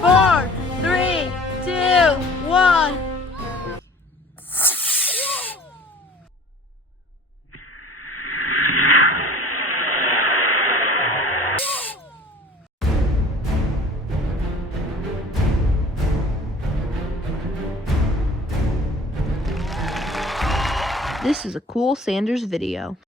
4, 3, 2, 1. This is a cool Sanders video.